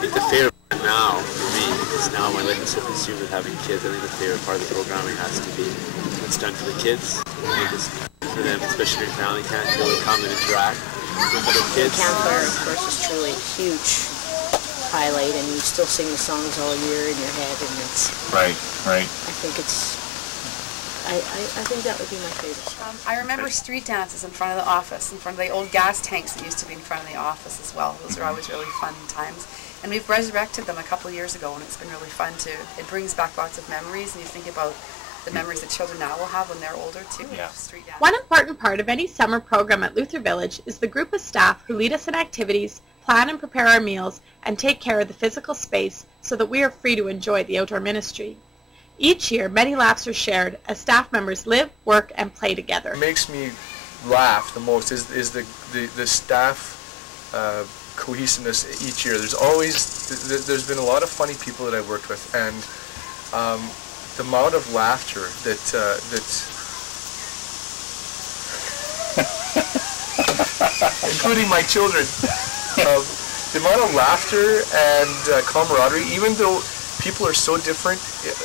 think the favorite part now for me, because now my life is so consumed with having kids, I think the favorite part of the programming has to be what's done for the kids. I think it's for them, especially during family camp, to be able to come and interact with other kids. Campfire, of course, is truly a huge highlight, and you still sing the songs all year in your head, and it's... Right. I think it's... I think that would be my favorite. I remember street dances in front of the office, in front of the old gas tanks that used to be in front of the office as well. Those are always really fun times. And we've resurrected them a couple of years ago, and it's been really fun too. It brings back lots of memories, and you think about the memories that children now will have when they're older too. Yeah. Street dance. One important part of any summer program at Luther Village is the group of staff who lead us in activities, plan and prepare our meals, and take care of the physical space so that we are free to enjoy the outdoor ministry. Each year, many laughs are shared as staff members live, work, and play together. What makes me laugh the most is the staff cohesiveness each year. There's been a lot of funny people that I've worked with, and the amount of laughter including my children, the amount of laughter and camaraderie, even though people are so different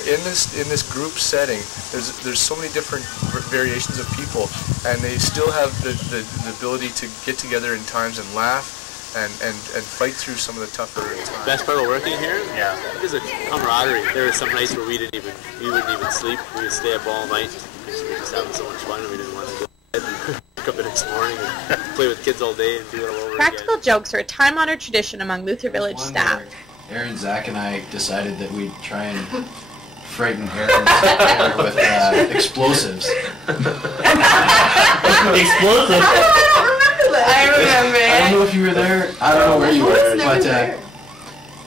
in this group setting. There's so many different variations of people, and they still have the ability to get together in times and laugh and fight through some of the tougher times. The best part of working here, is a camaraderie. There were some nights where we wouldn't even sleep. We would stay up all night because we were just having so much fun, and we didn't want to go to bed and wake up the next morning and play with kids all day and do it all over Practical again. jokes are a time-honored tradition among Luther Village staff. Aaron, Zach, and I decided that we'd try and frighten Aaron with explosives. Explosives? I remember. I don't know if you were there. I don't know where you were, but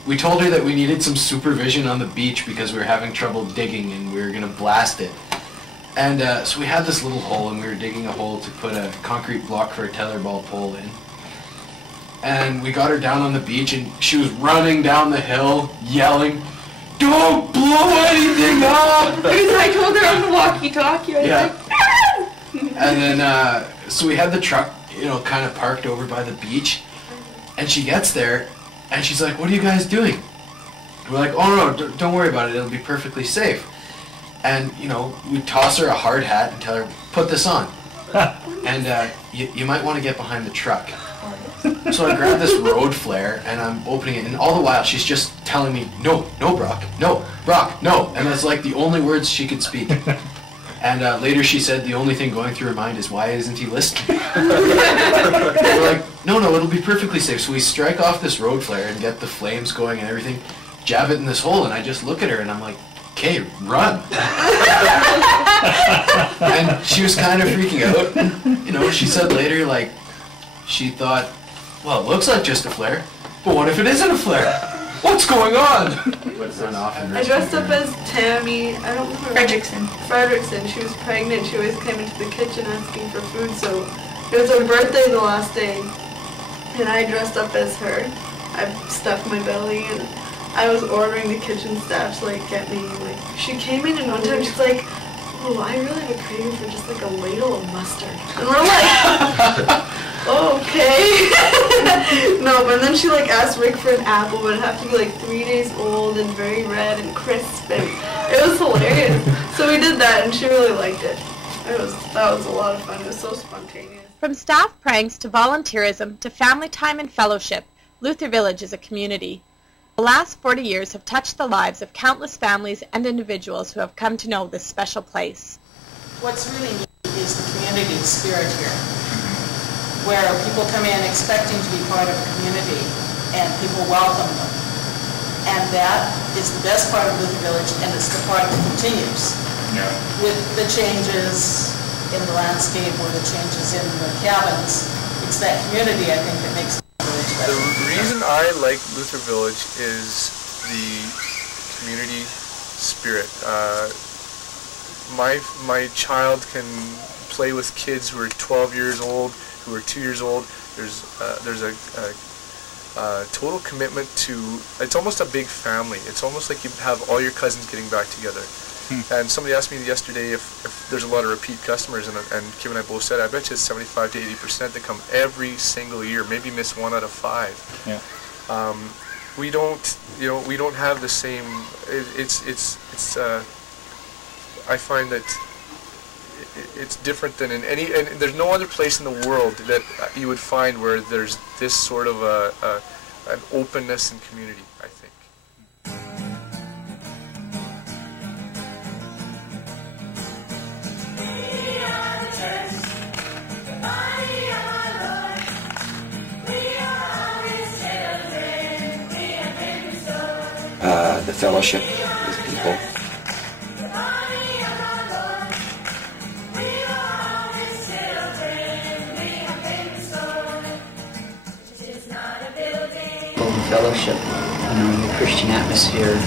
we told her that we needed some supervision on the beach because we were having trouble digging and we were going to blast it. And so we had this little hole and we were digging a hole to put a concrete block for a tetherball pole in. And we got her down on the beach and she was running down the hill yelling, "Don't blow anything up!" Because I told her on the walkie-talkie, I was like, And then, so we had the truck, you know, kind of parked over by the beach, and she gets there, and she's like, "What are you guys doing?" We're like, "Oh no, don't worry about it, it'll be perfectly safe." And, you know, we toss her a hard hat and tell her, "Put this on." And you might want to get behind the truck. So I grab this road flare, and I'm opening it, and all the while she's just telling me, "No, no, Brock, no, Brock, no." And that's like the only words she could speak. And later she said the only thing going through her mind is, "Why isn't he listening?" We're like, no, it'll be perfectly safe. So we strike off this road flare and get the flames going and everything, jab it in this hole, and I just look at her and I'm like, "Okay, run." And she was kind of freaking out. You know, she said later, like, she thought, well, it looks like just a flare, but what if it isn't a flare? What's going on? I dressed up as Tammy, I don't remember. Fredrickson. She was pregnant. She always came into the kitchen asking for food, so it was her birthday the last day. And I dressed up as her. I stuffed my belly and I was ordering the kitchen staff to like get me, like, she came in and one time she's like, "Oh, I really have a craving for just like a ladle of mustard." And we're like, okay. No, but then she like asked Rick for an apple, but it'd have to be like 3 days old and very red and crisp, and it was hilarious. So we did that and she really liked it. That was a lot of fun. It was so spontaneous. From staff pranks to volunteerism to family time and fellowship, Luther Village is a community. The last 40 years have touched the lives of countless families and individuals who have come to know this special place. What's really neat is the community spirit here, where people come in expecting to be part of a community and people welcome them. And that is the best part of Luther Village, and it's the part that continues. With the changes in the landscape or the changes in the cabins, it's that community, I think, that makes the village better. The reason I like Luther Village is the community spirit. My child can play with kids who are 12 years old, who are 2 years old. There's a total commitment to, it's almost a big family. It's almost like you have all your cousins getting back together. And somebody asked me yesterday if there's a lot of repeat customers, and Kim and I both said, I bet you it's 75 to 80% that come every single year, maybe miss 1 out of 5. Yeah. We don't have the same, I find that it's different than in any, and there's no other place in the world that you would find where there's this sort of an openness and community, I think. The fellowship with people. Fellowship, the Christian atmosphere.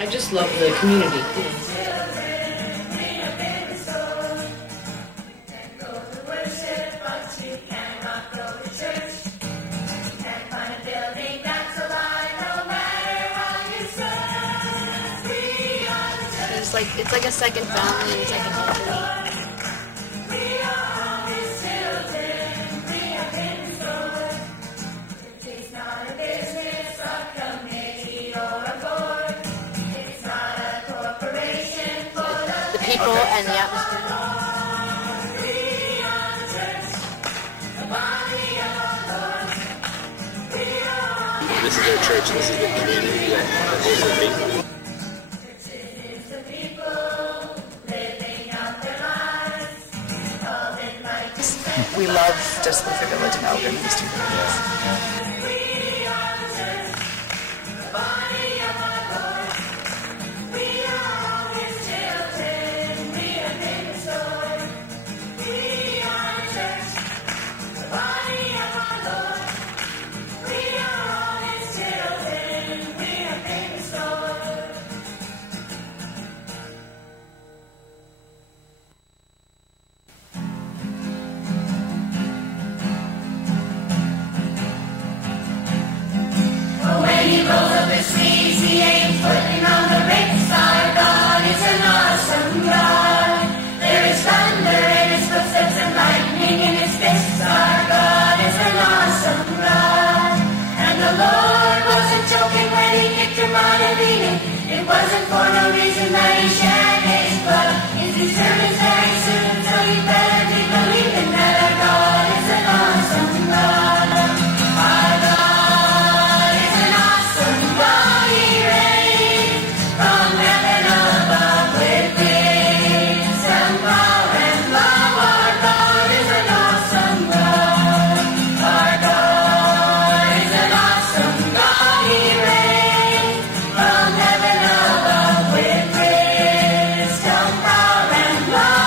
I just love the community. It's like a second family and a second home for me. The people and the atmosphere. This is our church, this is the community that holds the faith. we love just Luther Village and Elgin and these two villages. It wasn't for no reason that he shed his blood. His return is very soon, so you better be believing that our God is an awesome God. Our God is an awesome God. He reigns from heaven above with wisdom, power, and love. Our God is an awesome God. Our God is an awesome God. He reigns from heaven above with wisdom, power, and love.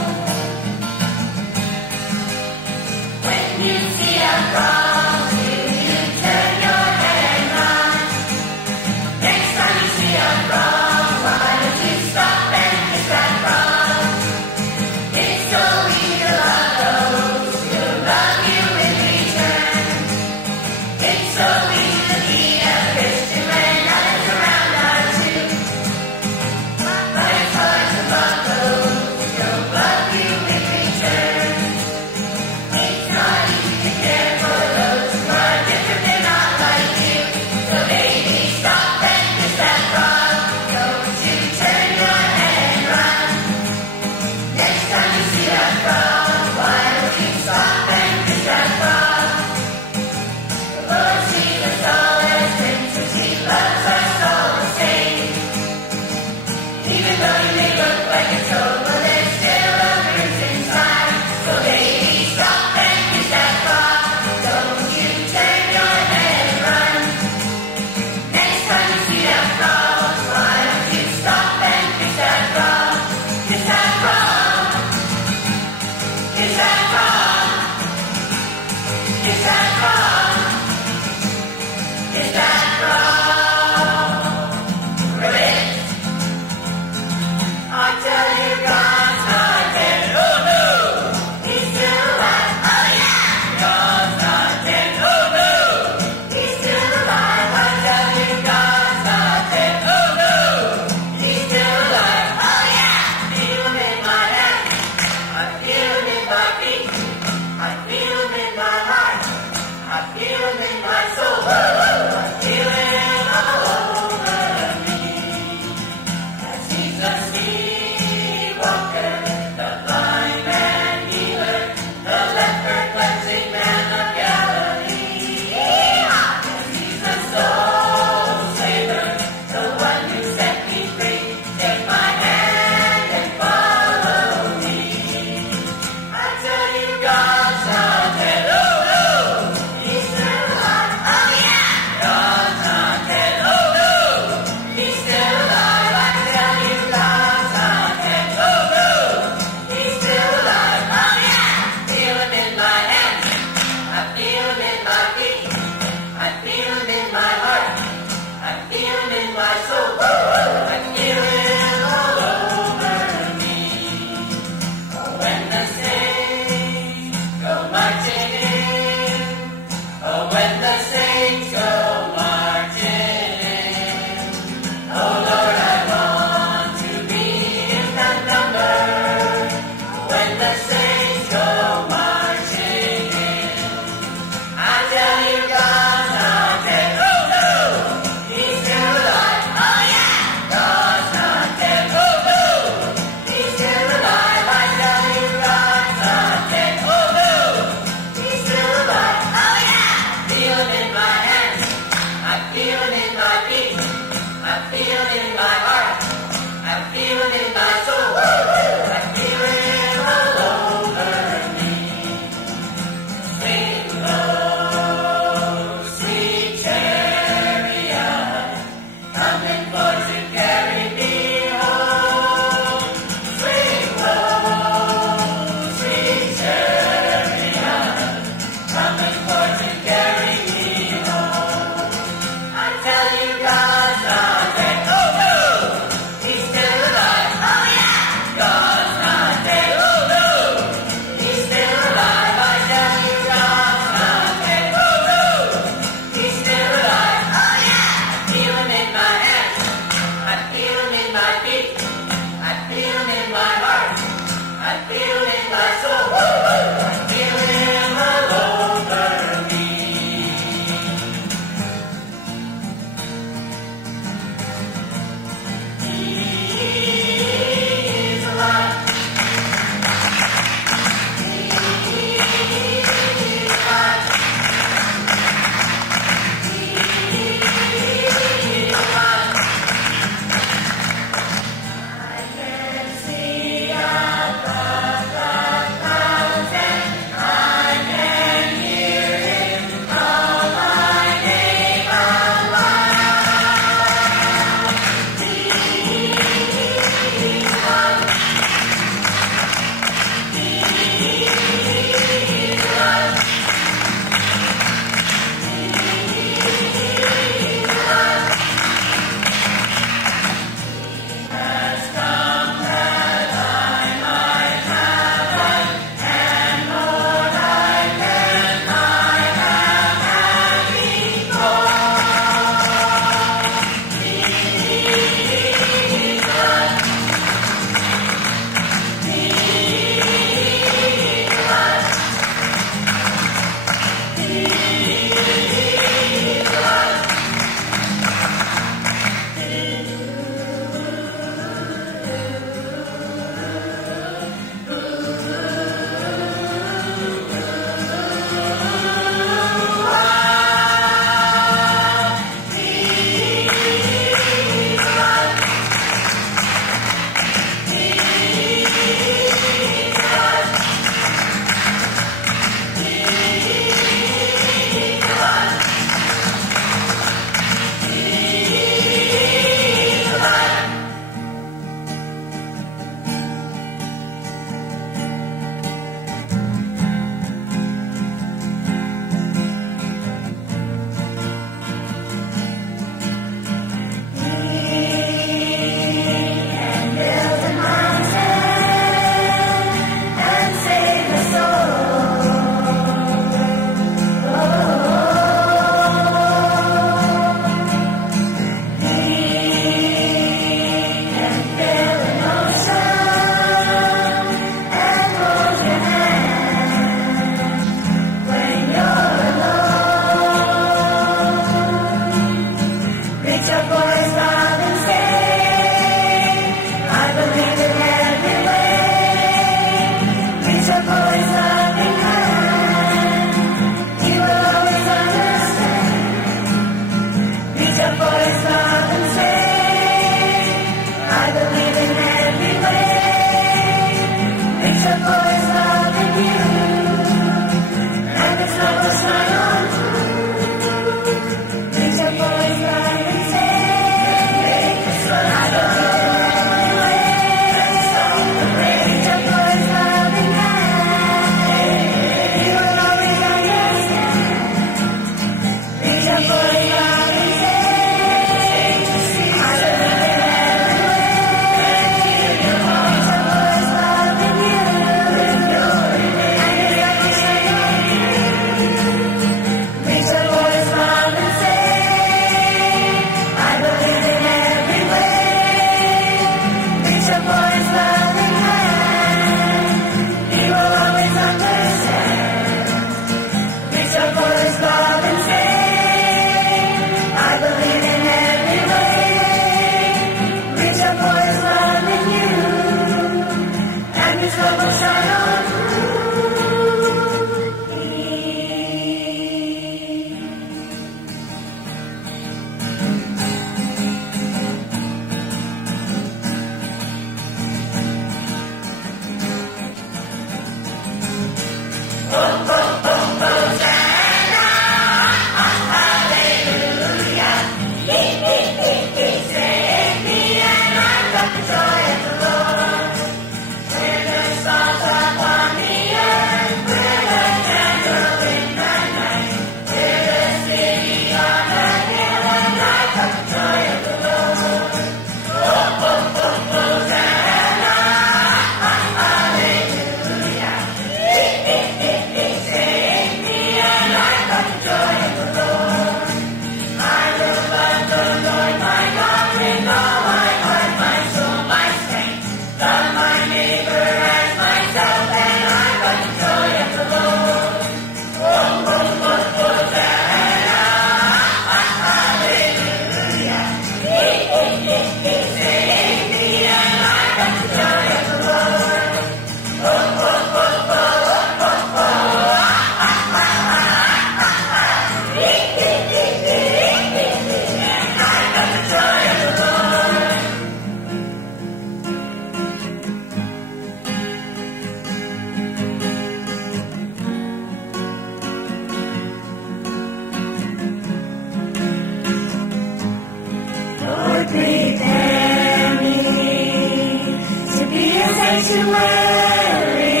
sanctuary,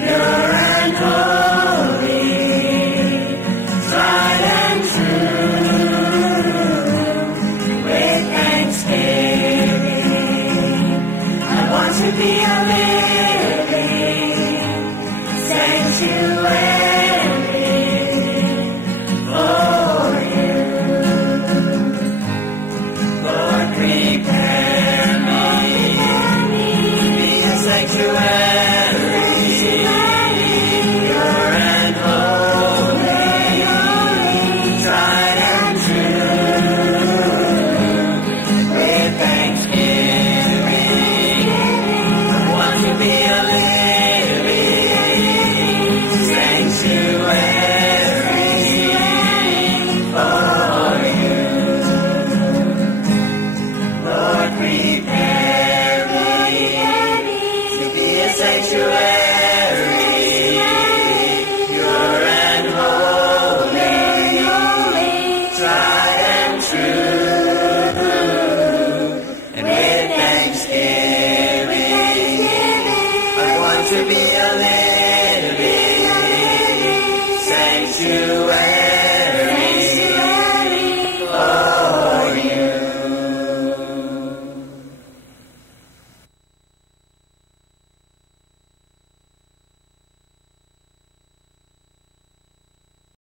pure and holy, tried and true, with thanksgiving. I want to be a living sanctuary. Prepare me to be a sanctuary, pure and holy, tried and true, with thanksgiving. I want to be a living sanctuary for you. Lord, prepare me to be a sanctuary, pure and holy, tried and true, and with thanksgiving. I want to be a living sanctuary.